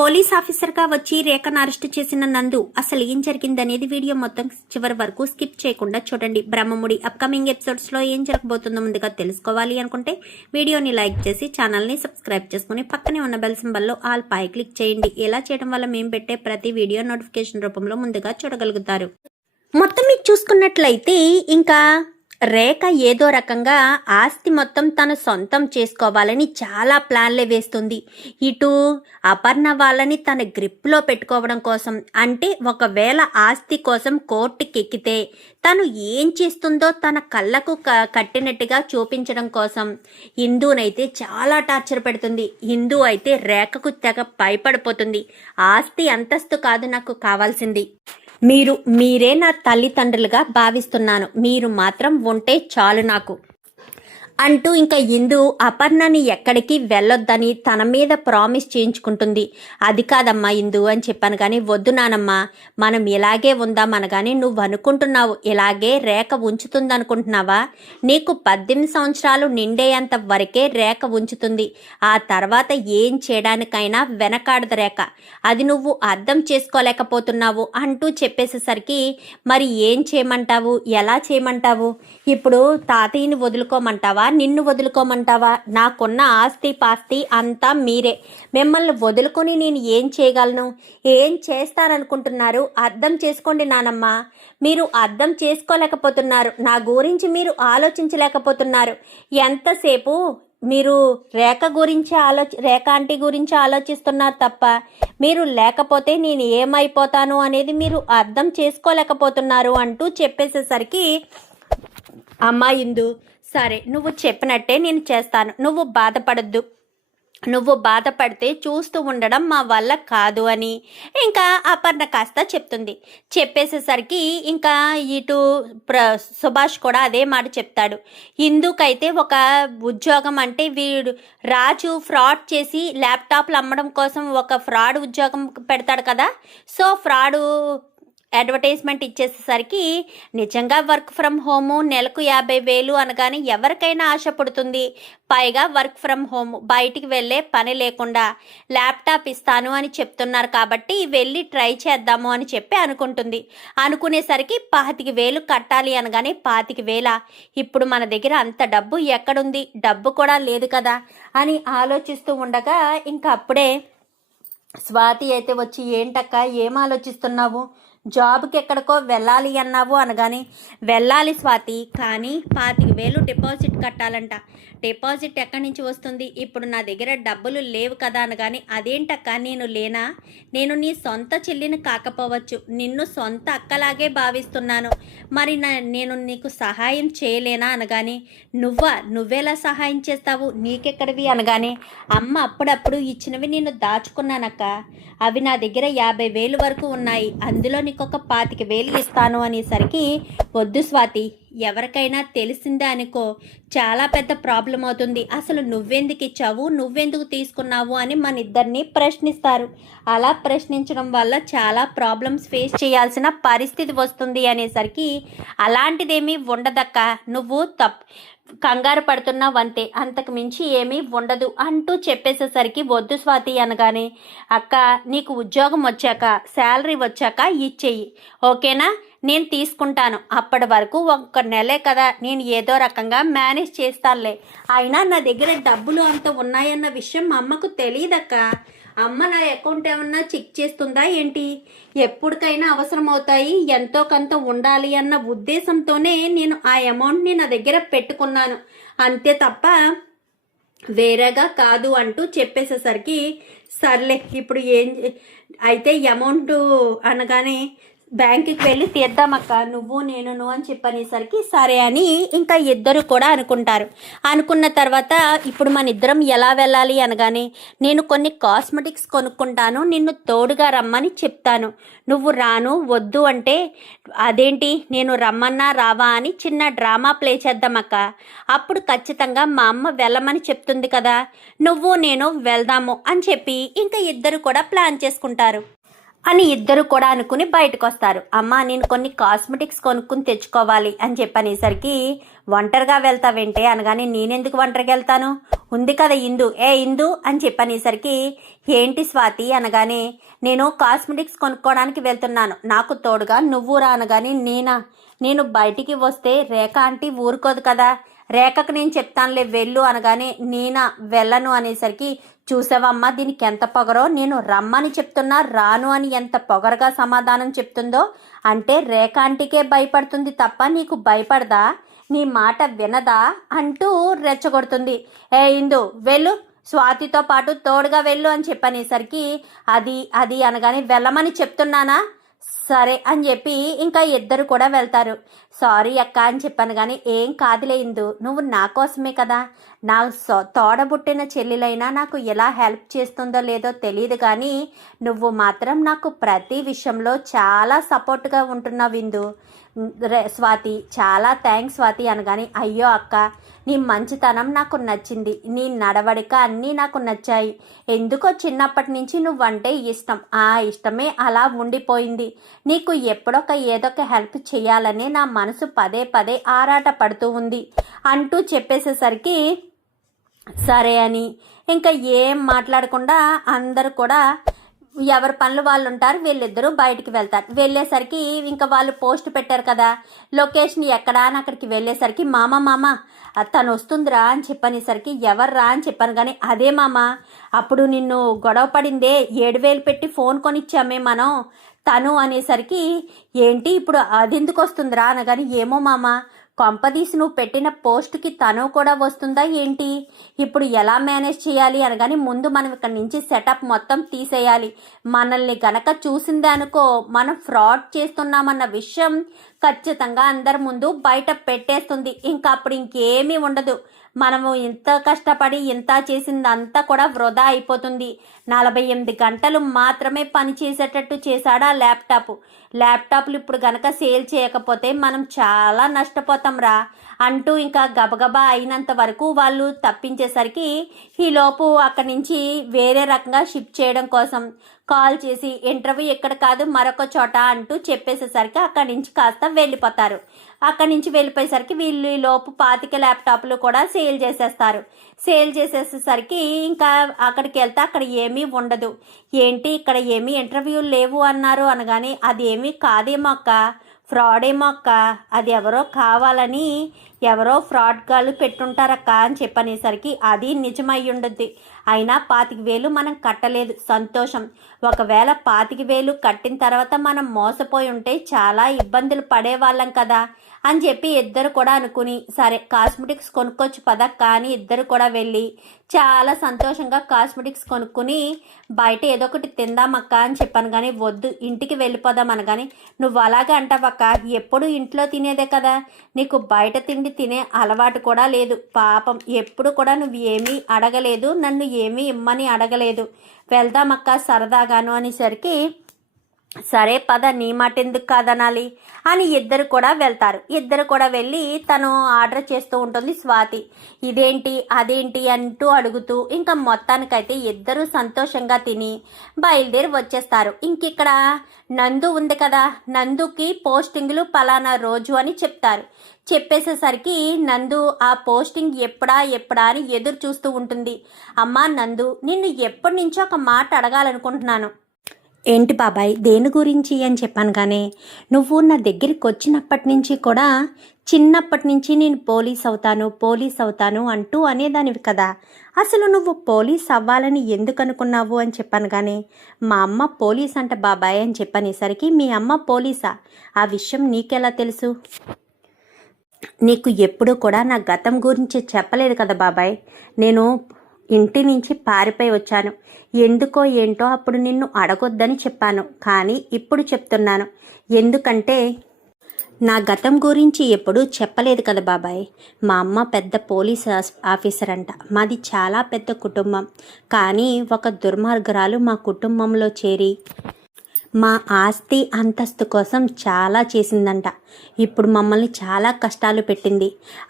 Police ఆఫీసర్గా వచ్చి రేఖను అరెస్ట్ చేసిన నందు అసలు ఏం జరిగిందనేది వీడియో మొత్తం చివరి వరకు స్కిప్ చేయకుండా చూడండి. బ్రహ్మముడి అప్కమింగ్ ఎపిసోడ్స్లో ఏం జరగబోతుందో ముందుగా తెలుసుకోవాలి అనుకుంటే వీడియోని లైక్ చేసి ఛానల్ని సబ్స్క్రైబ్ చేసుకుని పక్కనే ఉన్న బెల్ సింబల్లో ఆల్ పై క్లిక్ చేయండి. ఇలా చేయడం వల్ల మేము పెట్టే ప్రతి వీడియో నోటిఫికేషన్ రూపంలో ముందుగా చూడగలుగుతారు. మొత్తం మీకు చూసుకున్నట్లయితే ఇంకా రేఖ ఏదో రకంగా ఆస్తి మొత్తం తను సొంతం చేసుకోవాలని చాలా ప్లాన్లే వేస్తుంది. ఇటు అపర్ణ వాళ్ళని తన గ్రిప్లో పెట్టుకోవడం కోసం, అంటే ఒకవేళ ఆస్తి కోసం కోర్టుకి ఎక్కితే తను ఏం చేస్తుందో తన కళ్ళకు కట్టినట్టుగా చూపించడం కోసం హిందూనైతే చాలా టార్చర్ పెడుతుంది. హిందూ అయితే రేఖకు తెగ భయపడిపోతుంది. ఆస్తి అంతస్తు కాదు నాకు కావాల్సింది, మీరే నా తల్లిదండ్రులుగా భావిస్తున్నాను, మీరు మాత్రం ఉంటే చాలు నాకు అంటూ ఇంకా ఇందు అపర్ణని ఎక్కడికి వెళ్ళొద్దని తన మీద ప్రామిస్ చేయించుకుంటుంది. అది కాదమ్మా ఇందు అని చెప్పాను కానీ, వద్దు నానమ్మా మనం ఇలాగే ఉందాం అనగానే, నువ్వు అనుకుంటున్నావు ఇలాగే రేఖ ఉంచుతుందనుకుంటున్నావా? నీకు 18 సంవత్సరాలు నిండేంత వరకే రేఖ ఉంచుతుంది. ఆ తర్వాత ఏం చేయడానికైనా వెనకాడదు రేఖ. అది నువ్వు అర్థం చేసుకోలేకపోతున్నావు అంటూ చెప్పేసేసరికి, మరి ఏం చేయమంటావు, ఎలా చేయమంటావు? ఇప్పుడు తాతయ్యని వదులుకోమంటావా, నిన్ను వదులుకోమంటావా? నాకున్న ఆస్తి పాస్తి అంతా మీరే. మిమ్మల్ని వదులుకొని నేను ఏం చేయగలను, ఏం చేస్తాననుకుంటున్నారు? అర్థం చేసుకోండి నానమ్మ. మీరు అర్థం చేసుకోలేకపోతున్నారు, నా గురించి మీరు ఆలోచించలేకపోతున్నారు. ఎంతసేపు మీరు రేఖ గురించి రేఖ ఆంటీ గురించి ఆలోచిస్తున్నారు తప్ప మీరు లేకపోతే నేను ఏమైపోతాను అనేది మీరు అర్థం చేసుకోలేకపోతున్నారు అంటూ చెప్పేసేసరికి, అమ్మా ఇందు సరే నువ్వు చెప్పినట్టే నేను చేస్తాను, నువ్వు బాధపడద్దు, నువ్వు బాధపడితే చూస్తూ ఉండడం మా వల్ల కాదు అని ఇంకా అపర్ణ కాస్త చెప్తుంది. చెప్పేసేసరికి ఇంకా ఇటు సుభాష్ కూడా అదే మాట చెప్తాడు. ఇందుకైతే ఒక ఉద్యోగం, అంటే వీడు రాజు ఫ్రాడ్ చేసి ల్యాప్టాప్లు అమ్మడం కోసం ఒక ఫ్రాడ్ ఉద్యోగం పెడతాడు కదా, సో ఫ్రాడు అడ్వర్టైజ్మెంట్ ఇచ్చేసేసరికి నిజంగా వర్క్ ఫ్రమ్ హోము నెలకు 50,000 అనగానే ఎవరికైనా ఆశ పుడుతుంది. పైగా వర్క్ ఫ్రమ్ హోమ్, బయటికి వెళ్ళే పని లేకుండా ల్యాప్టాప్ ఇస్తాను అని చెప్తున్నారు కాబట్టి వెళ్ళి ట్రై చేద్దాము అని చెప్పి అనుకుంటుంది. అనుకునేసరికి 25,000 కట్టాలి అనగానే 25,000 ఇప్పుడు మన దగ్గర అంత డబ్బు ఎక్కడుంది, డబ్బు కూడా లేదు కదా అని ఆలోచిస్తూ ఉండగా ఇంకా అప్పుడే స్వాతి అయితే వచ్చి, ఏంటక్క ఏం ఆలోచిస్తున్నావు, జాబ్కి ఎక్కడికో వెళ్ళాలి అన్నావు అనగానే, వెళ్ళాలి స్వాతి, కానీ 25,000 డిపాజిట్ కట్టాలంట. డిపాజిట్ ఎక్కడి నుంచి వస్తుంది, ఇప్పుడు నా దగ్గర డబ్బులు లేవు కదా అనగానే, అదేంటక్క నేను లేనా, నేను నీ సొంత చెల్లిని కాకపోవచ్చు, నిన్ను సొంత అక్కలాగే భావిస్తున్నాను, మరి నేను నీకు సహాయం చేయలేనా అనగానే, నువ్వెలా సహాయం చేస్తావు, నీకెక్కడివి అనగానే, అమ్మ అప్పుడప్పుడు ఇచ్చినవి నేను దాచుకున్నానక్క, అవి నా దగ్గర 50,000 వరకు ఉన్నాయి, అందులో నీకు ఒక 25,000 ఇస్తాను అనేసరికి, వద్దు స్వాతి ఎవరికైనా తెలిసిందే అనుకో చాలా పెద్ద ప్రాబ్లం అవుతుంది, అసలు నువ్వెందుకు ఇచ్చావు, నువ్వెందుకు తీసుకున్నావు అని మన ఇద్దరిని ప్రశ్నిస్తారు. అలా ప్రశ్నించడం వల్ల చాలా ప్రాబ్లమ్స్ ఫేస్ చేయాల్సిన పరిస్థితి వస్తుంది అనేసరికి, అలాంటిదేమీ ఉండదక్క, నువ్వు కంగారు పడుతున్నావంతే, అంతకు మించి ఏమీ ఉండదు అంటూ చెప్పేసేసరికి, వద్దు స్వాతి అనగానే, అక్క నీకు ఉద్యోగం వచ్చాక శాలరీ వచ్చాక ఇచ్చేయి ఓకేనా, నేను తీసుకుంటాను, అప్పటి వరకు 1 నెలే కదా, నేను ఏదో రకంగా మేనేజ్ చేస్తానులే, అయినా నా దగ్గర డబ్బులు అంత ఉన్నాయన్న విషయం మా అమ్మకు తెలియదక్క, అమ్మ నా అకౌంట్ ఏమన్నా చెక్ చేస్తుందా ఏంటి, ఎప్పటికైనా అవసరం అవుతాయి, ఎంతో కొంత ఉండాలి అన్న ఉద్దేశంతోనే నేను ఆ అమౌంట్ని నా దగ్గర పెట్టుకున్నాను, అంతే తప్ప వేరేగా కాదు అంటూ చెప్పేసేసరికి, సర్లే ఇప్పుడు అయితే అమౌంట్ అనగానే, బ్యాంకుకి వెళ్ళి తీద్దామక్క నువ్వు నేను అని చెప్పనేసరికి, సరే అని ఇంకా ఇద్దరు కూడా అనుకుంటారు. అనుకున్న తర్వాత ఇప్పుడు మన ఇద్దరం ఎలా వెళ్ళాలి అనగానే, నేను కొన్ని కాస్మెటిక్స్ కొనుక్కుంటాను, నిన్ను తోడుగా రమ్మని చెప్తాను, నువ్వు రాను వద్దు అంటే, అదేంటి నేను రమ్మన్నా రావా అని చిన్న డ్రామా ప్లే చేద్దామక్క, అప్పుడు ఖచ్చితంగా మా అమ్మ వెళ్ళమని చెప్తుంది కదా, నువ్వు నేను వెళ్దాము అని చెప్పి ఇంకా ఇద్దరు కూడా ప్లాన్ చేసుకుంటారు. అని ఇద్దరు కూడా అనుకుని బయటకు వస్తారు. అమ్మ నేను కొన్ని కాస్మెటిక్స్ కొనుక్కుని తెచ్చుకోవాలి అని చెప్పనేసరికి, ఒంటరిగా వెళ్తావేంటే అనగానే నేనెందుకు ఒంటరిగా వెళ్తాను, ఉంది కదా ఇందు, ఇందు అని చెప్పనేసరికి ఏంటి స్వాతి అనగానే నేను కాస్మెటిక్స్ కొనుక్కోవడానికి వెళ్తున్నాను, నాకు తోడుగా నువ్వు రా అనగానే నేను బయటికి వస్తే రేఖ ఆంటీ ఊరుకోదు కదా, రేఖకు నేను చెప్తానులే వెళ్ళు అనగానే నేనా వెళ్ళను అనేసరికి చూసావమ్మా దీనికి ఎంత పొగరో, నేను రమ్మని చెప్తున్నా రాను అని ఎంత పొగరగా సమాధానం చెప్తుందో, అంటే రేఖ ఆంటీకే భయపడుతుంది తప్ప నీకు భయపడదా, నీ మాట వినదా అంటూ రెచ్చగొడుతుంది. ఇందు వెళ్ళు, స్వాతితో పాటు తోడుగా వెళ్ళు అని చెప్పనేసరికి అది అనగానే వెళ్ళమని చెప్తున్నానా, సరే అని చెప్పి ఇంకా ఇద్దరు కూడా వెళ్తారు. సారీ అక్క అని చెప్పాను కానీ ఏం కాదులే ఇందు, నువ్వు నా కోసమే కదా, నా తోడబుట్టిన చెల్లెలైనా నాకు ఎలా హెల్ప్ చేస్తుందో లేదో తెలియదు కానీ నువ్వు మాత్రం నాకు ప్రతి విషయంలో చాలా సపోర్ట్గా ఉంటున్నావు ఇందు, స్వాతి చాలా థ్యాంక్స్ స్వాతి అనగాని అయ్యో అక్క నీ మంచితనం నాకు నచ్చింది, నీ నడవడిక అన్నీ నాకు నచ్చాయి, ఎందుకో చిన్నప్పటి నుంచి నువ్వంటే ఇష్టం, ఆ ఇష్టమే అలా ఉండిపోయింది, నీకు ఎప్పుడొక ఏదొక హెల్ప్ చేయాలని నా మనసు పదే పదే ఆరాట పడుతూ ఉంది అంటూ చెప్పేసేసరికి సరే అని ఇంకా ఏం మాట్లాడకుండా అందరూ కూడా ఎవరి పనులు వాళ్ళు ఉంటారు, వీళ్ళిద్దరూ బయటికి వెళ్తారు. వెళ్ళేసరికి ఇంకా వాళ్ళు పోస్ట్ పెట్టారు కదా లొకేషన్ ఎక్కడా అని, అక్కడికి వెళ్ళేసరికి మామ తను వస్తుందిరా అని చెప్పనేసరికి ఎవర్రా అని చెప్పాను కానీ అదే మామ అప్పుడు నిన్ను గొడవ పడిందే 7,000 పెట్టి ఫోన్ కొనిచ్చామే మనం తను అనేసరికి ఏంటి ఇప్పుడు అది ఎందుకు వస్తుందిరా అనగాని ఏమో మామ కొంపదీసి నువ్వు పెట్టిన పోస్ట్కి తను కూడా వస్తుందా ఏంటి, ఇప్పుడు ఎలా మేనేజ్ చేయాలి అనగాని ముందు మనం ఇక్కడ నుంచి సెటప్ మొత్తం తీసేయాలి, మనల్ని గనక చూసిందే అనుకో మనం ఫ్రాడ్ చేస్తున్నామన్న విషయం ఖచ్చితంగా అందరి ముందు బయట పెట్టేస్తుంది, ఇంకా అప్పుడు ఇంకేమీ ఉండదు, మనము ఇంత కష్టపడి ఇంత చేసిందంతా కూడా వృధా అయిపోతుంది. 48 గంటలు మాత్రమే పని చేసేటట్టు చేశాడు ఆ ల్యాప్టాప్లు ఇప్పుడు గనక సేల్ చేయకపోతే మనం చాలా నష్టపోతాం రా అంటూ ఇంకా గబగబా అయినంత వరకు వాళ్ళు తప్పించేసరికి ఈలోపు అక్కడి నుంచి వేరే రకంగా షిఫ్ట్ చేయడం కోసం కాల్ చేసి ఇంటర్వ్యూ ఇక్కడ కాదు మరొక చోట అంటూ చెప్పేసేసరికి అక్కడి నుంచి కాస్త వెళ్ళిపోతారు. అక్కడి నుంచి వెళ్ళిపోయేసరికి వీళ్ళు లోపు 25 ల్యాప్టాప్లు కూడా సేల్ చేసేస్తారు. సేల్ చేసేసేసరికి ఇంకా అక్కడికి వెళ్తే అక్కడ ఏమీ ఉండదు. ఏంటి ఇక్కడ ఏమీ ఇంటర్వ్యూలు లేవు అన్నారు అనగానే అది ఏమీ కాదేమో అక్క, ఫ్రాడ్ ఏమో అక్క, అది ఎవరో కావాలని ఎవరో ఫ్రాడ్ గాళ్ళు పెట్టుంటారక్క అని చెప్పనేసరికి అది నిజమై ఉండద్ది. అయినా 25,000 మనం కట్టలేదు, సంతోషం. ఒకవేళ 25,000 కట్టిన తర్వాత మనం మోసపోయి ఉంటే చాలా ఇబ్బందులు పడేవాళ్ళం కదా అని చెప్పి ఇద్దరు కూడా అనుకుని సరే కాస్మెటిక్స్ కొనుక్కోవచ్చు పదక్క అని ఇద్దరు కూడా వెళ్ళి చాలా సంతోషంగా కాస్మెటిక్స్ కొనుక్కుని బయట ఏదో ఒకటి తిందామక్క అని చెప్పాను కానీ వద్దు ఇంటికి వెళ్ళిపోదాం అనగాని నువ్వు అలాగే అంటావక్క, ఎప్పుడు ఇంట్లో తినేదే కదా, నీకు బయట తిండి తినే అలవాటు కూడా లేదు, పాపం ఎప్పుడు కూడా నువ్వు ఏమీ అడగలేదు, నన్ను ఏమీ ఇమ్మని అడగలేదు, వెళ్దామక్క సరదాగాను అనేసరికి సరే పద నీ మాట ఎందుకు కాదనాలి అని ఇద్దరు కూడా వెళ్తారు. ఇద్దరు కూడా వెళ్ళి తను ఆర్డర్ చేస్తూ ఉంటుంది స్వాతి, ఇదేంటి అదేంటి అంటూ అడుగుతూ ఇంకా మొత్తానికైతే ఇద్దరు సంతోషంగా తిని బయలుదేరి వచ్చేస్తారు. ఇంకిక్కడ నందు ఉంది కదా, నందుకి పోస్టింగ్లు పలానా రోజు అని చెప్తారు. చెప్పేసేసరికి నందు ఆ పోస్టింగ్ ఎప్పుడా అని ఎదురు చూస్తూ ఉంటుంది. అమ్మా నందు, నిన్ను ఎప్పటి నుంచో ఒక మాట అడగాలనుకుంటున్నాను. ఏంటి బాబాయ్ దేని గురించి అని చెప్పాను కానీ నువ్వు నా దగ్గరికి వచ్చినప్పటి నుంచి కూడా చిన్నప్పటి నుంచి నేను పోలీస్ అవుతాను అంటూ అనేదానివి కదా, అసలు నువ్వు పోలీస్ అవ్వాలని ఎందుకు అనుకున్నావు అని చెప్పాను కానీ మా అమ్మ పోలీస్ అంట బాబాయ్ అని చెప్పనేసరికి మీ అమ్మ పోలీసా, ఆ విషయం నీకెలా తెలుసు, నీకు ఎప్పుడు కూడా నా గతం గురించి చెప్పలేదు కదా బాబాయ్, నేను ఇంటి నుంచి పారిపోయి వచ్చాను, ఎందుకో ఏంటో అప్పుడు నిన్ను అడగొద్దని చెప్పాను, కానీ ఇప్పుడు చెప్తున్నాను, ఎందుకంటే నా గతం గురించి ఎప్పుడూ చెప్పలేదు కదా బాబాయ్, మా అమ్మ పెద్ద పోలీస్ ఆఫీసర్ అంట, మాది చాలా పెద్ద కుటుంబం, కానీ ఒక దుర్మార్గురాలు మా కుటుంబంలో చేరి మా ఆస్తి అంతస్తు కోసం చాలా చేసిందంట, ఇప్పుడు మమ్మల్ని చాలా కష్టాలు పెట్టింది,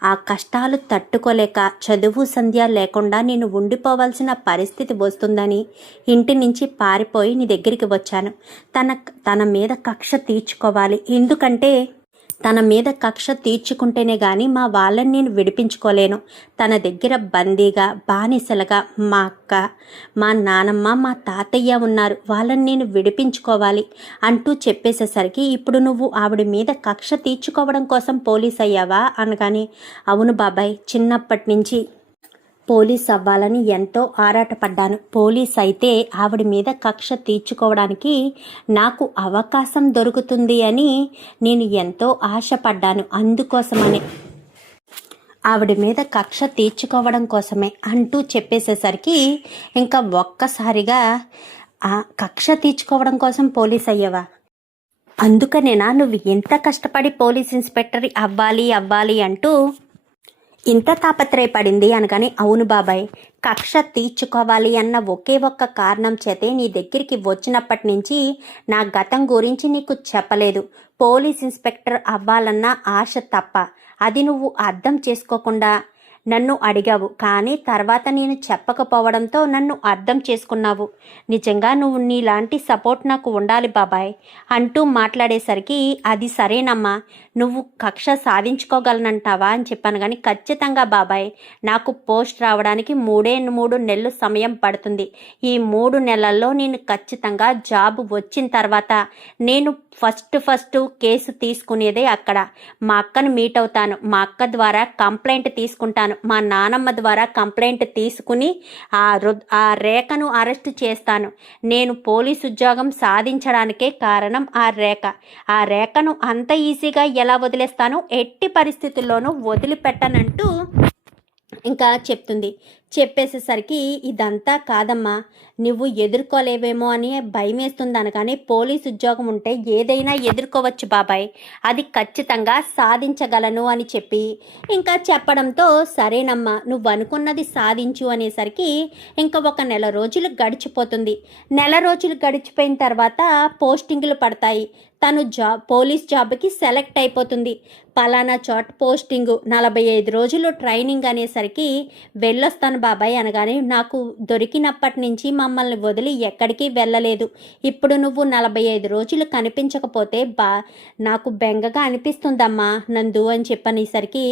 ఆ కష్టాలు తట్టుకోలేక చదువు సంధ్య లేకుండా నేను ఉండిపోవాల్సిన పరిస్థితి వస్తుందని ఇంటి నుంచి పారిపోయి నీ దగ్గరికి వచ్చాను, తన మీద కక్ష తీర్చుకోవాలి, ఎందుకంటే తన మీద కక్ష తీర్చుకుంటేనే గాని మా వాళ్ళని నేను విడిపించుకోలేను. తన దగ్గర బందీగా బానిసలుగా మా అక్క, మా నానమ్మ, మా తాతయ్య ఉన్నారు. వాళ్ళని నేను విడిపించుకోవాలి అంటూ చెప్పేసేసరికి ఇప్పుడు నువ్వు ఆవిడ మీద కక్ష తీర్చుకోవడం కోసం పోలీస్ అయ్యావా అనగానే, అవును బాబాయ్, చిన్నప్పటి నుంచి పోలీస్ అవ్వాలని ఎంతో ఆరాటపడ్డాను. పోలీస్ అయితే ఆవిడ మీద కక్ష తీర్చుకోవడానికి నాకు అవకాశం దొరుకుతుంది అని నేను ఎంతో ఆశపడ్డాను. అందుకోసమని ఆవిడ మీద కక్ష తీర్చుకోవడం కోసమే అంటూ చెప్పేసేసరికి ఇంకా ఒక్కసారిగా ఆ కక్ష తీర్చుకోవడం కోసం పోలీస్ అయ్యావా? అందుకనేనా నువ్వు ఎంత కష్టపడి పోలీస్ ఇన్స్పెక్టర్ అవ్వాలి అంటూ ఇంత తాపత్రయపడింది అనగానే, అవును బాబాయ్, కక్ష తీర్చుకోవాలి అన్న ఒకే ఒక్క కారణం చేతే నీ దగ్గరికి వచ్చినప్పటి నుంచి నా గతం గురించి నీకు చెప్పలేదు. పోలీస్ ఇన్స్పెక్టర్ అవ్వాలన్న ఆశ తప్ప. అది నువ్వు అర్థం చేసుకోకుండా నన్ను అడిగావు, కానీ తర్వాత నేను చెప్పకపోవడంతో నన్ను అర్థం చేసుకున్నావు. నిజంగా నువ్వు నీలాంటి సపోర్ట్ నాకు ఉండాలి బాబాయ్ అంటూ మాట్లాడేసరికి, అది సరేనమ్మా, నువ్వు కక్ష సాధించుకోగలనంటావా అని చెప్పాను. కానీ ఖచ్చితంగా బాబాయ్, నాకు పోస్ట్ రావడానికి 3 నెలలు సమయం పడుతుంది. ఈ 3 నెలల్లో నేను ఖచ్చితంగా జాబ్ వచ్చిన తర్వాత నేను ఫస్ట్ కేసు తీసుకునేదే అక్కడ. మా అక్కను మీట్ అవుతాను, మా అక్క ద్వారా కంప్లైంట్ తీసుకుంటాను, మా నానమ్మ ద్వారా కంప్లైంట్ తీసుకుని ఆ రేఖను అరెస్ట్ చేస్తాను. నేను పోలీసు ఉద్యోగం సాధించడానికే కారణం ఆ రేఖను అంత ఈజీగా ఎలా వదిలేస్తాను, ఎట్టి పరిస్థితుల్లోనూ వదిలిపెట్టనంటూ ఇంకా చెప్తుంది. చెప్పేసేసరికి, ఇదంతా కాదమ్మా, నువ్వు ఎదుర్కోలేవేమో అని భయం వేస్తుంది అనగానే, పోలీసు ఉద్యోగం ఉంటే ఏదైనా ఎదుర్కోవచ్చు బాబాయ్, అది ఖచ్చితంగా సాధించగలను అని చెప్పి ఇంకా చెప్పడంతో, సరేనమ్మా, నువ్వు అనుకున్నది సాధించు అనేసరికి ఇంకా 1 నెల రోజులు గడిచిపోతుంది. నెల రోజులు గడిచిపోయిన తర్వాత పోస్టింగులు పడతాయి. తను పోలీస్ జాబ్కి సెలెక్ట్ అయిపోతుంది. పలానా చోట పోస్టింగు, 45 రోజులు ట్రైనింగ్ అనేసరికి వెళ్ళొస్తాను బాబాయ్ అనగానే, నాకు దొరికినప్పటి నుంచి మమ్మల్ని వదిలి ఎక్కడికి వెళ్ళలేదు. ఇప్పుడు నువ్వు 45 రోజులు కనిపించకపోతే నాకు బెంగగా అనిపిస్తుందమ్మా నందు అని చెప్పనేసరికి,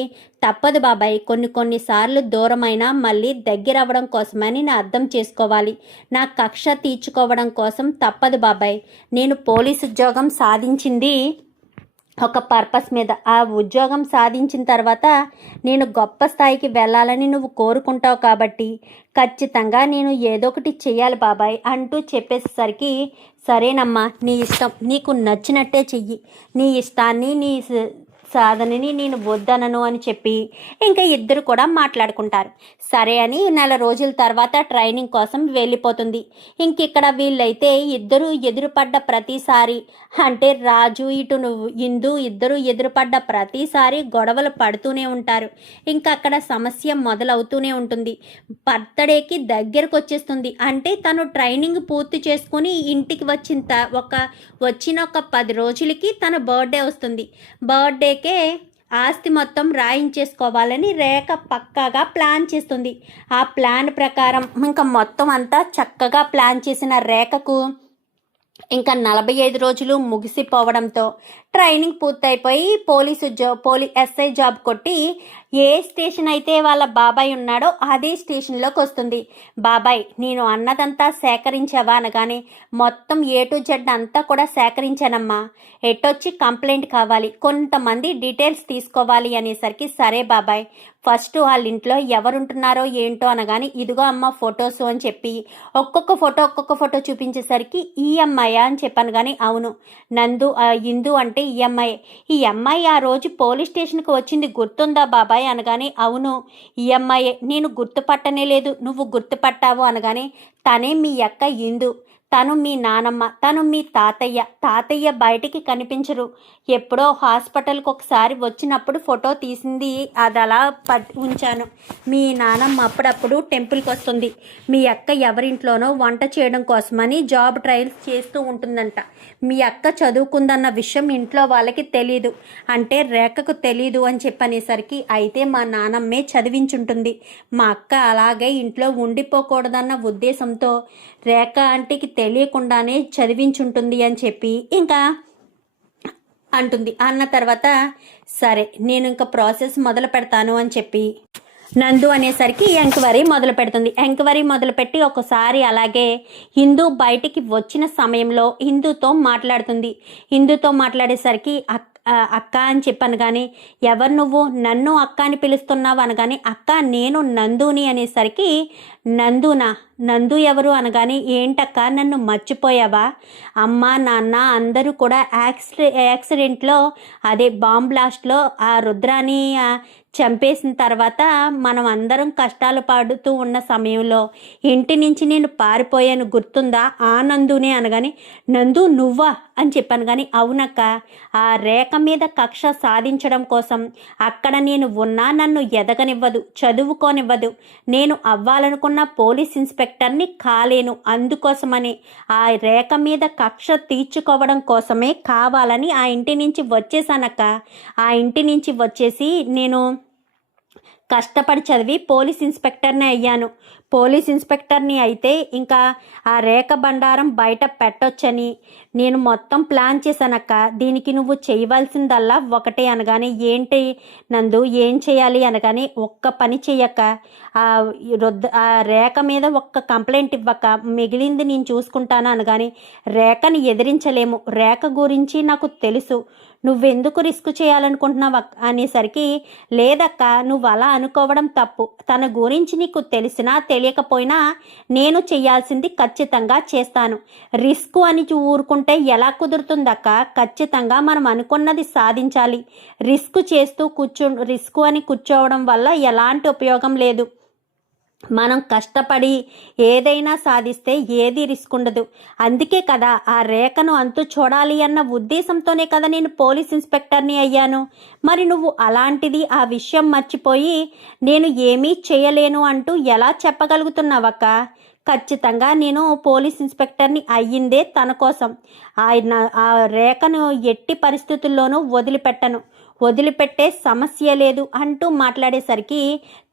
తప్పదు బాబాయ్, కొన్నిసార్లు దూరమైనా మళ్ళీ దగ్గర అవ్వడం కోసమని నేను అర్థం చేసుకోవాలి. నా కక్ష తీర్చుకోవడం కోసం తప్పదు బాబాయ్. నేను పోలీసు ఉద్యోగం సాధించింది ఒక పర్పస్ మీద. ఆ ఉద్యోగం సాధించిన తర్వాత నేను గొప్ప స్థాయికి వెళ్ళాలని నువ్వు కోరుకుంటావు కాబట్టి ఖచ్చితంగా నేను ఏదో ఒకటి చెయ్యాలి బాబాయ్ అంటూ చెప్పేసరికి, సరేనమ్మా, నీ ఇష్టం, నీకు నచ్చినట్టే చెయ్యి, నీ ఇష్టాన్ని నీ సాధనని నేను వద్దనను అని చెప్పి ఇంకా ఇద్దరు కూడా మాట్లాడుకుంటారు. సరే అని నెల రోజుల తర్వాత ట్రైనింగ్ కోసం వెళ్ళిపోతుంది. ఇంకిక్కడ వీళ్ళైతే ఇద్దరు ఎదురుపడ్డ ప్రతిసారి, అంటే రాజు ఇటు ఇందు ఇద్దరు ఎదురుపడ్డ ప్రతిసారి గొడవలు పడుతూనే ఉంటారు. ఇంకా అక్కడ సమస్య మొదలవుతూనే ఉంటుంది. బర్త్డేకి దగ్గరకు వచ్చేస్తుంది. అంటే తను ట్రైనింగ్ పూర్తి చేసుకుని ఇంటికి వచ్చిన ఒక 10 రోజులకి తన బర్త్డే వస్తుంది. బర్త్డేకే ఆస్తి మొత్తం రాయించేసుకోవాలని రేఖ పక్కాగా ప్లాన్ చేస్తుంది. ఆ ప్లాన్ ప్రకారం ఇంకా మొత్తం అంతా చక్కగా ప్లాన్ చేసిన రేఖకు ఇంకా 45 రోజులు ముగిసిపోవడంతో ట్రైనింగ్ పూర్తయిపోయి ఎస్ఐ జాబ్ కొట్టి ఏ స్టేషన్ అయితే వాళ్ళ బాబాయ్ ఉన్నాడో అదే స్టేషన్లోకి వస్తుంది. బాబాయ్, నేను అన్నదంతా సేకరించావా అనగానే, మొత్తం A to Z అంతా కూడా సేకరించానమ్మా, ఎట్టొచ్చి కంప్లైంట్ కావాలి, కొంతమంది డీటెయిల్స్ తీసుకోవాలి అనేసరికి, సరే బాబాయ్, ఫస్ట్ వాళ్ళ ఇంట్లో ఎవరుంటున్నారో ఏంటో అనగానే, ఇదిగో అమ్మ ఫొటోస్ అని చెప్పి ఒక్కొక్క ఫోటో చూపించేసరికి, ఈ అమ్మాయా అని చెప్పాను. కానీ అవును, ఇందు అంటే ఈ అమ్మాయి ఆ రోజు పోలీస్ స్టేషన్కి వచ్చింది గుర్తుందా బాబాయ్ అనగానే, అవును, ఈ అమ్మాయే, నేను గుర్తుపట్టనే లేదు, నువ్వు గుర్తుపట్టావు అనగానే, తనే మీ అక్క ఇందు, తను మీ నానమ్మ, తను మీ తాతయ్య బయటికి కనిపించరు. ఎప్పుడో హాస్పిటల్కి ఒకసారి వచ్చినప్పుడు ఫోటో తీసింది, అది అలా ఉంచాను. మీ నానమ్మ అప్పుడప్పుడు టెంపుల్కి వస్తుంది. మీ అక్క ఎవరింట్లోనో వంట చేయడం కోసమని జాబ్ ట్రయల్స్ చేస్తూ ఉంటుందంట. మీ అక్క చదువుకుందన్న విషయం ఇంట్లో వాళ్ళకి తెలీదు, అంటే రేఖకు తెలీదు అని చెప్పనేసరికి, అయితే మా నానమ్మే చదివించుంటుంది. మా అక్క అలాగే ఇంట్లో ఉండిపోకూడదన్న ఉద్దేశంతో రేఖ ఆంటీకి తెలియకుండానే చదివించుంటుంది అని చెప్పి ఇంకా అంటుంది. అన్న తర్వాత సరే నేను ఇంకా ప్రాసెస్ మొదలు పెడతాను అని చెప్పి నందు అనేసరికి ఎంక్వైరీ మొదలు పెడుతుంది. ఎంక్వైరీ మొదలుపెట్టి ఒకసారి అలాగే హిందూ బయటికి వచ్చిన సమయంలో హిందూతో మాట్లాడుతుంది. హిందూతో మాట్లాడేసరికి అక్క అని చెప్పాను కానీ ఎవరు నువ్వు నన్ను అక్క అని పిలుస్తున్నావు అనగాని అక్క నేను నందుని అనేసరికి నందు ఎవరు అనగాని ఏంటక్క నన్ను మర్చిపోయావా? అమ్మ నాన్న అందరూ కూడా యాక్సిడెంట్లో అదే బాంబ్ బ్లాస్ట్లో ఆ రుద్రాని చంపేసిన తర్వాత మనం అందరం కష్టాలు పడుతూ ఉన్న సమయంలో ఇంటి నుంచి నేను పారిపోయాను గుర్తుందా? ఆ నందునే అనగాని నందు నువ్వా అని చెప్పాను కానీ అవునక్క ఆ రేఖ మీద కక్ష సాధించడం కోసం అక్కడ నేను ఉన్నా నన్ను ఎదగనివ్వదు, చదువుకోనివ్వదు. నేను అవ్వాలనుకున్న పోలీస్ ఇన్స్పెక్టర్ని కాలేను. అందుకోసమని ఆ రేఖ మీద కక్ష తీర్చుకోవడం కోసమే కావాలని ఆ ఇంటి నుంచి వచ్చేసానక్క. ఆ ఇంటి నుంచి వచ్చేసి నేను కష్టపడి చదివి పోలీస్ ఇన్స్పెక్టర్ని అయ్యాను. పోలీస్ ఇన్స్పెక్టర్ని అయితే ఇంకా ఆ రేఖ బండారం బయట పెట్టొచ్చని నేను మొత్తం ప్లాన్ చేశానక్క. దీనికి నువ్వు చేయవలసిందల్లా ఒకటే అనగానే ఏంటి నందు ఏం చేయాలి అనగానే ఒక్క పని చెయ్యక్క, ఆ రేఖ మీద ఒక్క కంప్లైంట్ ఇవ్వక మిగిలింది నేను చూసుకుంటాను అనగానే రేఖని ఎదిరించలేము, రేఖ గురించి నాకు తెలుసు, నువ్వెందుకు రిస్క్ చేయాలనుకుంటున్నావు అనేసరికి లేదక్క నువ్వు అలా అనుకోవడం తప్పు, తన గురించి నీకు తెలిసినా తెలియకపోయినా నేను చేయాల్సింది ఖచ్చితంగా చేస్తాను. రిస్క్ అని ఊరుకుంటే ఎలా కుదురుతుందక్క? ఖచ్చితంగా మనం అనుకున్నది సాధించాలి. రిస్క్ అని కూర్చోవడం వల్ల ఎలాంటి ఉపయోగం లేదు. మనం కష్టపడి ఏదైనా సాధిస్తే ఏది రిస్క్ ఉండదు. అందుకే కదా ఆ రేఖను అంతు చూడాలి అన్న ఉద్దేశంతోనే కదా నేను పోలీస్ ఇన్స్పెక్టర్ని అయ్యాను. మరి నువ్వు అలాంటిది ఆ విషయం మర్చిపోయి నేను ఏమీ చేయలేను అంటూ ఎలా చెప్పగలుగుతున్నావక్క? ఖచ్చితంగా నేను పోలీస్ ఇన్స్పెక్టర్ని అయ్యిందే తన కోసం. ఆ రేఖను ఎట్టి పరిస్థితుల్లోనూ వదిలిపెట్టే సమస్య లేదు అంటూ మాట్లాడేసరికి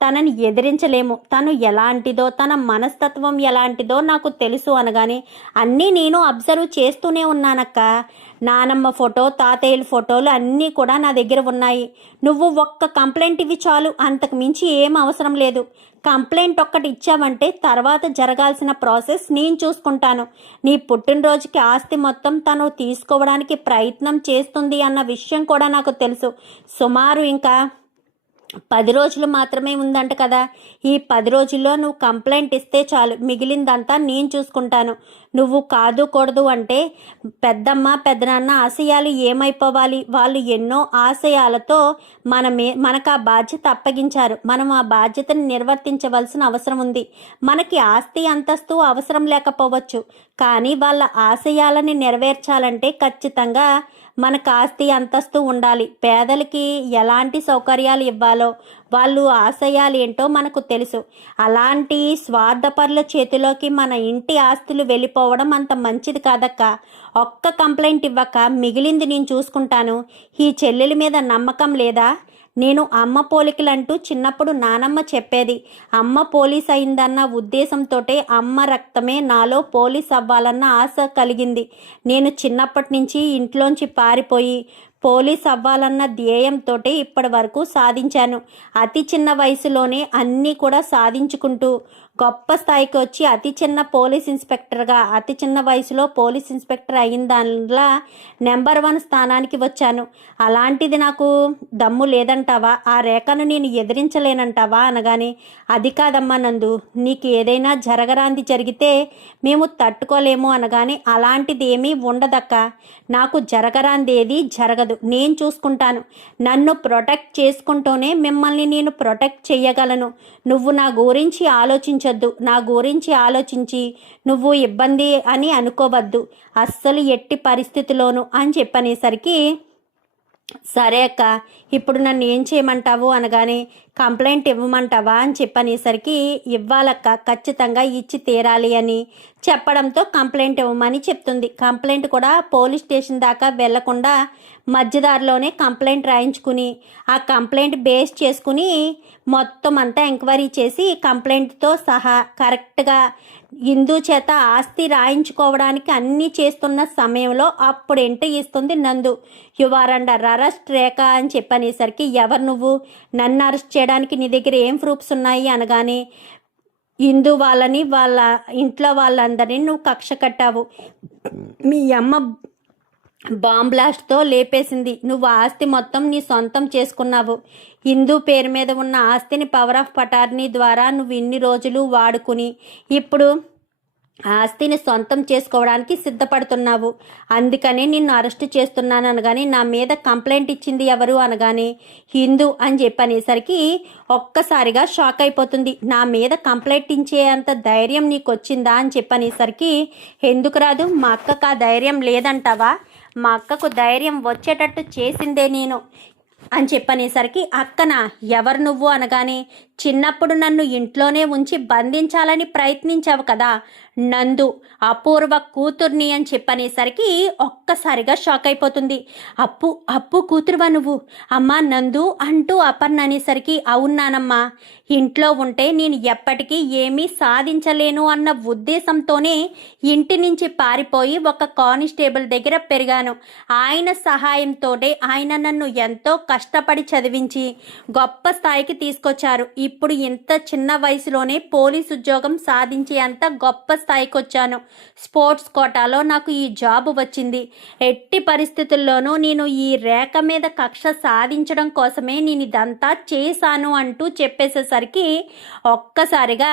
తనని ఎదిరించలేము, తను ఎలాంటిదో తన మనస్తత్వం ఎలాంటిదో నాకు తెలుసు అనగానే అన్నీ నేను అబ్జర్వ్ చేస్తూనే ఉన్నానక్క. నానమ్మ ఫోటో తాతయ్యల ఫోటోలు అన్నీ కూడా నా దగ్గర ఉన్నాయి. నువ్వు ఒక్క కంప్లైంట్ ఇవి చాలు, అంతకు మించి ఏం అవసరం లేదు. కంప్లైంట్ ఒక్కటి ఇచ్చావంటే తర్వాత జరగాల్సిన ప్రాసెస్ నేను చూసుకుంటాను. నీ పుట్టినరోజుకి ఆస్తి మొత్తం తను తీసుకోవడానికి ప్రయత్నం చేస్తుంది అన్న విషయం కూడా నాకు తెలుసు. సుమారు ఇంకా 10 రోజులు మాత్రమే ఉందంట కదా. ఈ 10 రోజుల్లో నువ్వు కంప్లైంట్ ఇస్తే చాలు, మిగిలిందంతా నేను చూసుకుంటాను. నువ్వు కాదు కూడదు అంటే పెద్దమ్మ పెద్దనాన్న ఆశయాలు ఏమైపోవాలి? వాళ్ళు ఎన్నో ఆశయాలతో మనకు ఆ బాధ్యత అప్పగించారు. మనం ఆ బాధ్యతను నిర్వర్తించవలసిన అవసరం ఉంది. మనకి ఆస్తి అంతస్తు అవసరం లేకపోవచ్చు, కానీ వాళ్ళ ఆశయాలని నెరవేర్చాలంటే ఖచ్చితంగా మనకు ఆస్తి అంతస్తు ఉండాలి. పేదలకి ఎలాంటి సౌకర్యాలు ఇవ్వాలో వాళ్ళు ఆశయాలు ఏంటో మనకు తెలుసు. అలాంటి స్వార్థపరుల చేతిలోకి మన ఇంటి ఆస్తులు వెళ్ళిపోవడం అంత మంచిది కాదక్క. ఒక్క కంప్లైంట్ ఇవ్వక మిగిలింది నేను చూసుకుంటాను. ఈ చెల్లెల మీద నమ్మకం లేదా? నేను అమ్మ పోలికలంటూ చిన్నప్పుడు నానమ్మ చెప్పేది. అమ్మ పోలీస్ అయిందన్న ఉద్దేశంతోటే అమ్మ రక్తమే నాలో పోలీస్ అవ్వాలన్న ఆశ కలిగింది. నేను చిన్నప్పటి నుంచి ఇంట్లోంచి పారిపోయి పోలీస్ అవ్వాలన్న ధ్యేయంతో ఇప్పటి వరకు సాధించాను. అతి చిన్న వయసులోనే అన్నీ కూడా సాధించుకుంటూ గొప్ప స్థాయికి వచ్చి అతి చిన్న పోలీస్ ఇన్స్పెక్టర్గా అతి చిన్న వయసులో పోలీస్ ఇన్స్పెక్టర్ అయిన దానిలా నెంబర్ 1 స్థానానికి వచ్చాను. అలాంటిది నాకు దమ్ము లేదంటావా? ఆ రేఖను నేను ఎదిరించలేనంటావా అనగానే అది కాదమ్మా నందు, నీకు ఏదైనా జరగరాంది జరిగితే మేము తట్టుకోలేము అనగానే అలాంటిది ఏమీ ఉండదక్క. నాకు జరగరాందేది జరగదు, నేను చూసుకుంటాను. నన్ను ప్రొటెక్ట్ చేసుకుంటూనే మిమ్మల్ని నేను ప్రొటెక్ట్ చేయగలను. నువ్వు నా గురించి ఆలోచించొద్దు, నా గురించి ఆలోచించి నువ్వు ఇబ్బంది అని అనుకోవద్దు అస్సలు ఎట్టి పరిస్థితిలోనూ అని చెప్పనేసరికి సరే అక్క ఇప్పుడు నన్ను ఏం చేయమంటావు అనగానే కంప్లైంట్ ఇవ్వమంటావా అని చెప్పనేసరికి ఇవ్వాలక్క, ఖచ్చితంగా ఇచ్చి తీరాలి అని చెప్పడంతో కంప్లైంట్ ఇవ్వమని చెప్తుంది. కంప్లైంట్ కూడా పోలీస్ స్టేషన్ దాకా వెళ్లకుండా మధ్యదారిలోనే కంప్లైంట్ రాయించుకుని ఆ కంప్లైంట్ బేస్ చేసుకుని మొత్తం అంతా ఎంక్వైరీ చేసి కంప్లైంట్తో సహా కరెక్ట్గా హిందూ చేత ఆస్తి రాయించుకోవడానికి అన్నీ చేస్తున్న సమయంలో అప్పుడు ఎంట్రీ ఇస్తుంది నందు. యు ఆర్ అండర్ అరెస్ట్ రేఖ అని చెప్పనేసరికి, ఎవరు నువ్వు, నన్ను అరెస్ట్ చేయడానికి నీ దగ్గర ఏం ప్రూఫ్స్ ఉన్నాయి అనగానే, హిందూ వాళ్ళని వాళ్ళ ఇంట్లో వాళ్ళందరినీ నువ్వు కక్ష కట్టావు, మీ అమ్మ బాంబ్ బ్లాస్ట్తో లేపేసింది, నువ్వు ఆస్తి మొత్తం నీ సొంతం చేసుకున్నావు, హిందూ పేరు మీద ఉన్న ఆస్తిని పవర్ ఆఫ్ పటార్నీ ద్వారా నువ్వు ఇన్ని రోజులు వాడుకుని ఇప్పుడు ఆస్తిని సొంతం చేసుకోవడానికి సిద్ధపడుతున్నావు, అందుకనే నిన్ను అరెస్ట్ చేస్తున్నాను అనగానే, నా మీద కంప్లైంట్ ఇచ్చింది ఎవరు అనగానే హిందూ అని చెప్పనేసరికి ఒక్కసారిగా షాక్ అయిపోతుంది. నా మీద కంప్లైంట్ ఇచ్చేంత ధైర్యం నీకు వచ్చిందా అని చెప్పనేసరికి, ఎందుకు రాదు, మా అక్కకు ఆ ధైర్యం లేదంటావా, మా అక్కకు ధైర్యం వచ్చేటట్టు చేసిందే నేను అని చెప్పనేసరికి, అక్కన ఎవరు నువ్వు అనగానే, చిన్నప్పుడు నన్ను ఇంట్లోనే ఉంచి బంధించాలని ప్రయత్నించావు కదా, నందు అపూర్వ కూతుర్ని అని చెప్పనేసరికి ఒక్కసారిగా షాక్ అయిపోతుంది. అప్పు కూతురువా నువ్వు, అమ్మా నందు అంటూ అపర్ణ అనేసరికి, అవునానమ్మా, ఇంట్లో ఉంటే నేను ఎప్పటికీ ఏమీ సాధించలేను అన్న ఉద్దేశంతోనే ఇంటి నుంచి పారిపోయి ఒక కానిస్టేబుల్ దగ్గర పెరిగాను, ఆయన సహాయంతోనే ఆయన నన్ను ఎంతో కష్టపడి చదివించి గొప్ప స్థాయికి తీసుకొచ్చారు, ఇప్పుడు ఇంత చిన్న వయసులోనే పోలీస్ ఉద్యోగం సాధించే అంత గొప్ప స్థాయికి వచ్చాను, స్పోర్ట్స్ కోటాలో నాకు ఈ జాబ్ వచ్చింది, ఎట్టి పరిస్థితుల్లోనూ నేను ఈ రేఖ మీద కక్ష సాధించడం కోసమే నేను ఇదంతా చేశాను అంటూ చెప్పేసేసరికి ఒక్కసారిగా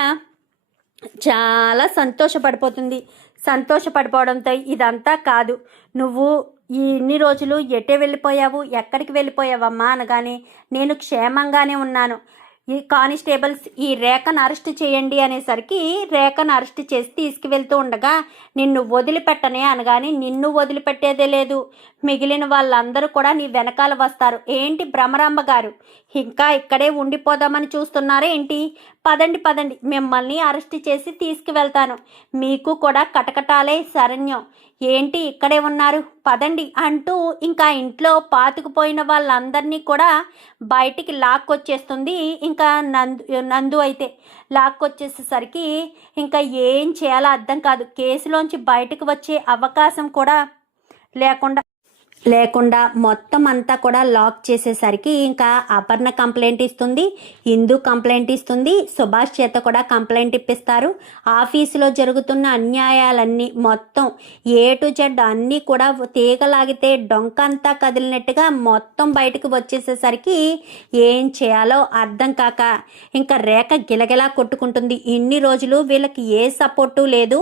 చాలా సంతోషపడిపోవడంతో, ఇదంతా కాదు, నువ్వు ఇన్ని రోజులు ఎటే వెళ్ళిపోయావు, ఎక్కడికి వెళ్ళిపోయావమ్మా అనగానే, నేను క్షేమంగానే ఉన్నాను, ఈ కానిస్టేబుల్స్ ఈ రేఖను అరెస్ట్ చేయండి అనేసరికి రేఖను అరెస్ట్ చేసి తీసుకువెళ్తూ ఉండగా, నిన్ను వదిలిపెట్టనే అనగానే, నిన్ను వదిలిపెట్టేదే లేదు, మిగిలిన వాళ్ళందరూ కూడా నీ వెనకాల వస్తారు, ఏంటి భ్రమరాంబ గారు ఇంకా ఇక్కడే ఉండిపోదామని చూస్తున్నారా ఏంటి, పదండి మిమ్మల్ని అరెస్ట్ చేసి తీసుకువెళ్తాను, మీకు కూడా కటకటాలే శరణ్యం, ఏంటి ఇక్కడే ఉన్నారు పదండి అంటూ ఇంకా ఇంట్లో పాతుకుపోయిన వాళ్ళందరినీ కూడా బయటికి లాక్కొచ్చేస్తుంది. ఇంకా నందు అయితే లాక్కొచ్చేసేసరికి ఇంకా ఏం చేయాలో అర్థం కాదు, కేసులోంచి బయటకు వచ్చే అవకాశం కూడా లేకుండా మొత్తం అంతా కూడా లాక్ చేసేసరికి ఇంకా అపర్ణ కంప్లైంట్ ఇస్తుంది, హిందూ కంప్లైంట్ ఇస్తుంది, సుభాష్ చేత కూడా కంప్లైంట్ ఇప్పిస్తారు, ఆఫీసులో జరుగుతున్న అన్యాయాలన్నీ మొత్తం ఏ టు జెడ్ అన్నీ కూడా తీగలాగితే డొంకంతా కదిలినట్టుగా మొత్తం బయటకు వచ్చేసేసరికి ఏం చేయాలో అర్థం కాక ఇంకా రేఖ గిలగిలా కొట్టుకుంటుంది. ఇన్ని రోజులు వీళ్ళకి ఏ సపోర్టు లేదు,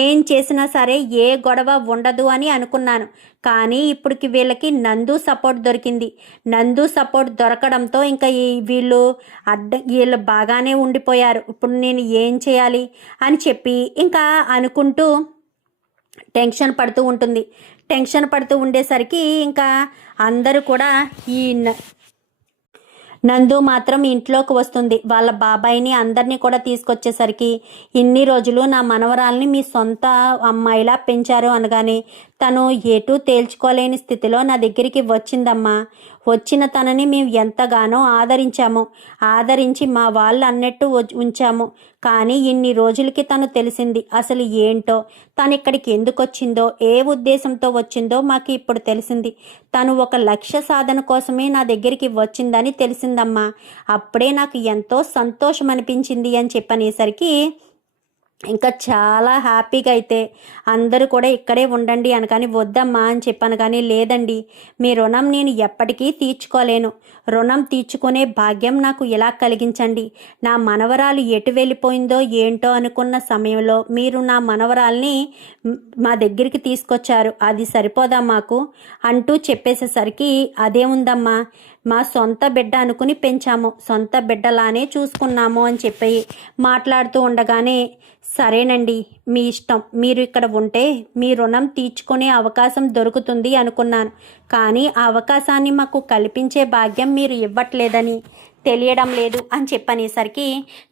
ఏం చేసినా సరే ఏ గొడవ ఉండదు అని అనుకున్నాను, కానీ ఇప్పటికి వీళ్ళకి నందు సపోర్ట్ దొరికింది, నందు సపోర్ట్ దొరకడంతో ఇంకా వీళ్ళు బాగానే ఉండిపోయారు, ఇప్పుడు నేను ఏం చేయాలి అని చెప్పి ఇంకా అనుకుంటూ టెన్షన్ పడుతూ ఉండేసరికి ఇంకా అందరూ కూడా ఈ నందు మాత్రం ఇంట్లోకి వస్తుంది. వాళ్ళ బాబాయిని అందరినీ కూడా తీసుకొచ్చేసరికి, ఇన్ని రోజులు నా మనవరాల్ని మీ సొంత అమ్మాయిలా పెంచారు అనగానే, తను ఎటూ తేల్చుకోలేని స్థితిలో నా దగ్గరికి వచ్చిందమ్మా, వచ్చిన తనని మేము ఎంతగానో ఆదరించి మా వాళ్ళు అన్నట్టు ఉంచాము, కానీ ఇన్ని రోజులకి తను తెలిసింది అసలు ఏంటో, తను ఇక్కడికి ఎందుకు వచ్చిందో, ఏ ఉద్దేశంతో వచ్చిందో మాకు ఇప్పుడు తెలిసింది, తను ఒక లక్ష్య సాధన కోసమే నా దగ్గరికి వచ్చిందని తెలిసిందమ్మా, అప్పుడే నాకు ఎంతో సంతోషం అనిపించింది అని చెప్పనేసరికి ఇంకా చాలా హ్యాపీగా అయితే అందరూ కూడా ఇక్కడే ఉండండి అనగాని, వద్దమ్మా అని చెప్పాను కానీ, లేదండి మీ రుణం నేను ఎప్పటికీ తీర్చుకోలేను, రుణం తీర్చుకునే భాగ్యం నాకు ఎలా కలిగించండి, నా మనవరాలు ఎటు వెళ్ళిపోయిందో ఏంటో అనుకున్న సమయంలో మీరు నా మనవరాల్ని మా దగ్గరికి తీసుకొచ్చారు, అది సరిపోదా మాకు అంటూ చెప్పేసేసరికి, అదేముందమ్మా మా సొంత బిడ్డ అనుకుని పెంచాము, సొంత బిడ్డలానే చూసుకున్నాము అని చెప్పి మాట్లాడుతూ ఉండగానే, సరేనండి మీ ఇష్టం, మీరు ఇక్కడ ఉంటే మీ రుణం తీర్చుకునే అవకాశం దొరుకుతుంది అనుకున్నాను, కానీ ఆ అవకాశాన్ని మాకు కల్పించే భాగ్యం మీరు ఇవ్వట్లేదని తెలియడం లేదు అని చెప్పనేసరికి,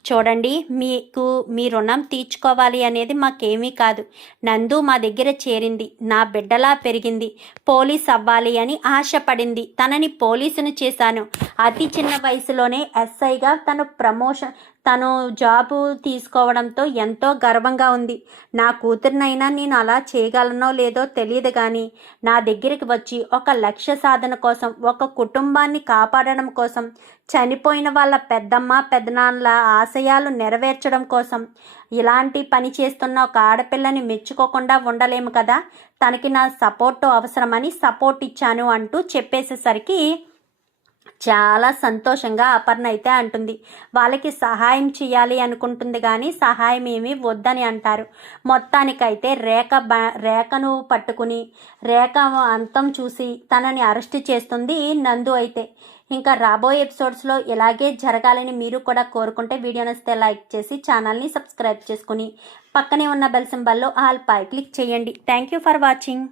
చూడండి మీకు మీ రుణం తీర్చుకోవాలి అనేది మాకేమీ కాదు. నందు మా దగ్గర చేరింది, నా బిడ్డలా పెరిగింది, పోలీస్ అవ్వాలి అని ఆశపడింది. తనని పోలీసును చేశాను. అతి చిన్న వయసులోనే ఎస్ఐగా తను జాబు తీసుకోవడంతో ఎంతో గర్వంగా ఉంది. నా కూతురినైనా నేను అలా చేయగలనో లేదో తెలియదు, కానీ నా దగ్గరికి వచ్చి ఒక లక్ష్య సాధన కోసం, ఒక కుటుంబాన్ని కాపాడడం కోసం, చనిపోయిన వాళ్ళ పెద్దమ్మ పెద్దనాన్నల ఆశయాలు నెరవేర్చడం కోసం ఇలాంటి పని చేస్తున్న ఒక ఆడపిల్లని మెచ్చుకోకుండా ఉండలేము కదా, తనకి నా సపోర్టు అవసరమని సపోర్ట్ ఇచ్చాను అంటూ చెప్పేసేసరికి చాలా సంతోషంగా అపర్ణ అయితే అంటుంది. వాళ్ళకి సహాయం చేయాలి అనుకుంటుంది, కానీ సహాయం ఏమీ వద్దని అంటారు. మొత్తానికైతే రేఖను పట్టుకుని రేఖ అంతం చూసి తనని అరెస్ట్ చేస్తుంది నందు అయితే. ఇంకా రాబోయే ఎపిసోడ్స్లో ఇలాగే జరగాలని మీరు కూడా కోరుకుంటే వీడియో నచ్చితే లైక్ చేసి ఛానల్ని సబ్స్క్రైబ్ చేసుకుని పక్కనే ఉన్న బెల్ సింబల్లో ఆల్ పై క్లిక్ చేయండి. Thank you for watching.